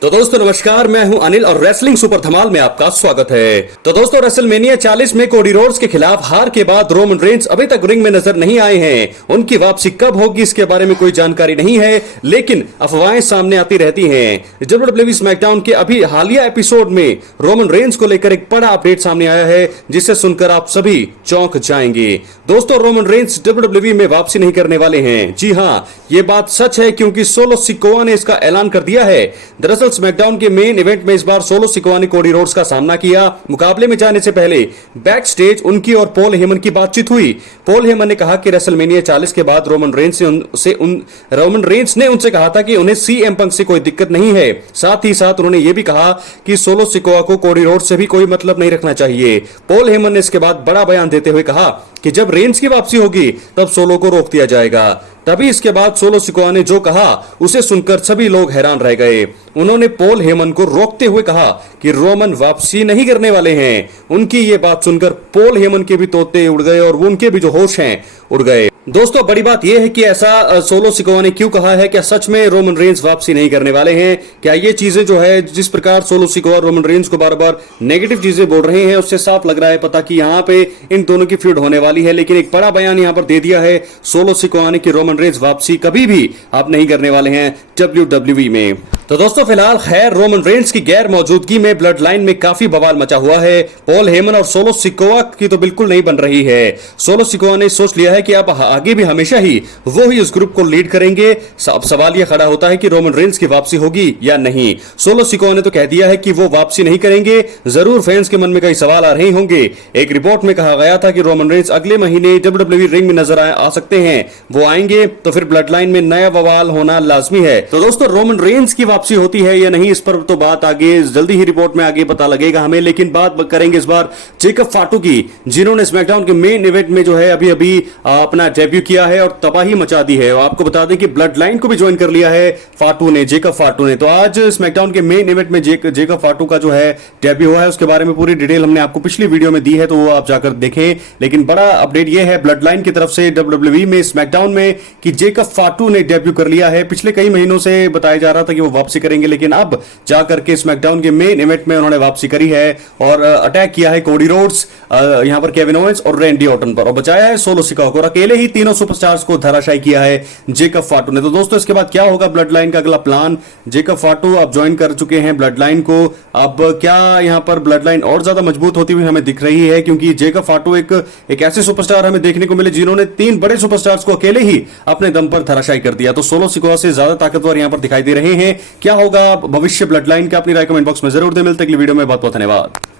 तो दोस्तों नमस्कार, मैं हूं अनिल और रेसलिंग सुपर धमाल में आपका स्वागत है। तो दोस्तों रेसलमेनिया 40 में कोडी रोड्स के खिलाफ हार के बाद रोमन रेंस अभी तक रिंग में नजर नहीं आए हैं। उनकी वापसी कब होगी इसके बारे में कोई जानकारी नहीं है, लेकिन अफवाहें सामने आती रहती हैं। डब्ल्यूडब्ल्यूई स्मैकडाउन के अभी हालिया एपिसोड में रोमन रेंस को लेकर एक बड़ा अपडेट सामने आया है, जिसे सुनकर आप सभी चौंक जाएंगे। दोस्तों रोमन रेंस डब्ल्यूडब्ल्यूई में वापसी नहीं करने वाले हैं। जी हाँ, ये बात सच है क्योंकि सोलो सिकोआ ने इसका ऐलान कर दिया है। दरअसल स्मैकडाउन के मेन इवेंट में इस बार सोलो सिकोआ ने कोडी रोड्स का सामना किया। मुकाबले में जाने से पहले बैक स्टेज उनकी और पॉल हेमन की बातचीत हुई। पॉल हेमन ने कहा कि रेसलमेनिया 40 के बाद रोमन रेंस ने उनसे कहा था कि उन्हें सीएम पंक से कोई दिक्कत नहीं है। साथ ही साथ उन्होंने यह भी कहा कि सोलो सिकोआ को कोडी रोड्स से भी कोई मतलब नहीं रखना चाहिए। पॉल हेमन ने इसके बाद बड़ा बयान देते हुए कहा कि जब रेंस की वापसी होगी तब सोलो को रोक दिया जाएगा। तभी इसके बाद सोलो सिकोआ ने जो कहा उसे सुनकर सभी लोग हैरान रह गए। उन्होंने पॉल हेमन को रोकते हुए कहा कि रोमन वापसी नहीं करने वाले हैं। उनकी ये बात सुनकर पॉल हेमन के भी तोते उड़ गए और उनके भी जो होश हैं उड़ गए। दोस्तों बड़ी बात यह है कि ऐसा सोलो सिकोआ ने क्यों कहा है? क्या सच में रोमन रेंस वापसी नहीं करने वाले हैं? क्या ये चीजें जो है जिस प्रकार सोलो सिकोआ रोमन रेंस को बार बार नेगेटिव चीजें बोल रहे हैं उससे साफ लग रहा है पता कि यहाँ पे इन दोनों की फ्यूड होने वाली है। लेकिन एक बड़ा बयान यहाँ पर दे दिया है सोलो सिकोआ ने कि रोमन रेंस वापसी कभी भी आप नहीं करने वाले हैं डब्ल्यूडब्ल्यूई में। तो दोस्तों फिलहाल खैर रोमन रेंस की गैर मौजूदगी में ब्लड लाइन में काफी बवाल मचा हुआ है। पॉल हेमन और सोलो सिकोआ की तो बिल्कुल नहीं बन रही है। सोलो सिकोआ ने सोच लिया है कि अब आगे भी हमेशा ही वो ही उस ग्रुप को लीड करेंगे। अब सवाल यह खड़ा होता है कि रोमन रेंस की वापसी होगी या नहीं। सोलो सिकोआ ने तो कह दिया है कि वो वापसी नहीं करेंगे। जरूर फैंस के मन में कई सवाल आ रहे होंगे। एक रिपोर्ट में कहा गया था कि रोमन रेंस अगले महीने डब्ल्यूडब्ल्यूई रिंग में नजर आ सकते हैं। वो आएंगे तो फिर ब्लड लाइन में नया बवाल होना लाजमी है। तो दोस्तों रोमन रेंस की वापसी होती है या नहीं इस पर तो बात आगे जल्दी ही रिपोर्ट में आगे पता लगेगा हमें। लेकिन बात करेंगे इस बार जेकब फाटू की, जिन्होंने स्मैकडाउन के मेन इवेंट में जो है अभी अभी अपना डेब्यू किया है और तबाही मचा दी है। आपको बता दें कि ब्लड लाइन को भी ज्वाइन कर लिया है फाटू ने, जेकब फाटू ने। तो आज स्मैकडाउन के मेन इवेंट में जेकब फाटू का जो है डेब्यू हुआ है। उसके बारे में पूरी डिटेल हमने आपको पिछली वीडियो में दी है, तो वो आप जाकर देखें। लेकिन बड़ा अपडेट यह है ब्लड लाइन की तरफ से डब्ल्यूडब्ल्यूई में स्मैकडाउन में कि जेकब फाटू ने डेब्यू कर लिया है। पिछले कई महीनों से बताया जा रहा था कि वो वापसी करेंगे, लेकिन अब जाकर के स्मैकडाउन के मेन इवेंट में उन्होंने वापसी करी है और अटैक किया है कोडी रोड्स, यहां पर केविन ओवेंस और रैंडी ऑर्टन पर, और बचाया है सोलो सिकोआ को। अकेले ही तीनों सुपरस्टार्स को धराशायी किया है जेकब फाटू ने। तो दोस्तों इसके बाद क्या होगा ब्लड लाइन का अगला प्लान? जेकब फाटू अब ज्वाइन कर चुके हैं ब्लड लाइन को। अब क्या यहां पर ब्लड लाइन और ज्यादा मजबूत होती हुई हमें दिख रही है? क्योंकि जेकब फाटू एक ऐसे सुपरस्टार हमें देखने को मिले जिन्होंने 3 बड़े सुपरस्टार्स को अकेले ही अपने दम पर धराशायी कर दिया। तो सोलो सिकोआ से ज्यादा ताकतवर यहां पर दिखाई दे रहे हैं। क्या होगा भविष्य ब्लड लाइन का? अपनी राय कमेंट बॉक्स में जरूर दे। मिलते अगली वीडियो में। बहुत बहुत धन्यवाद।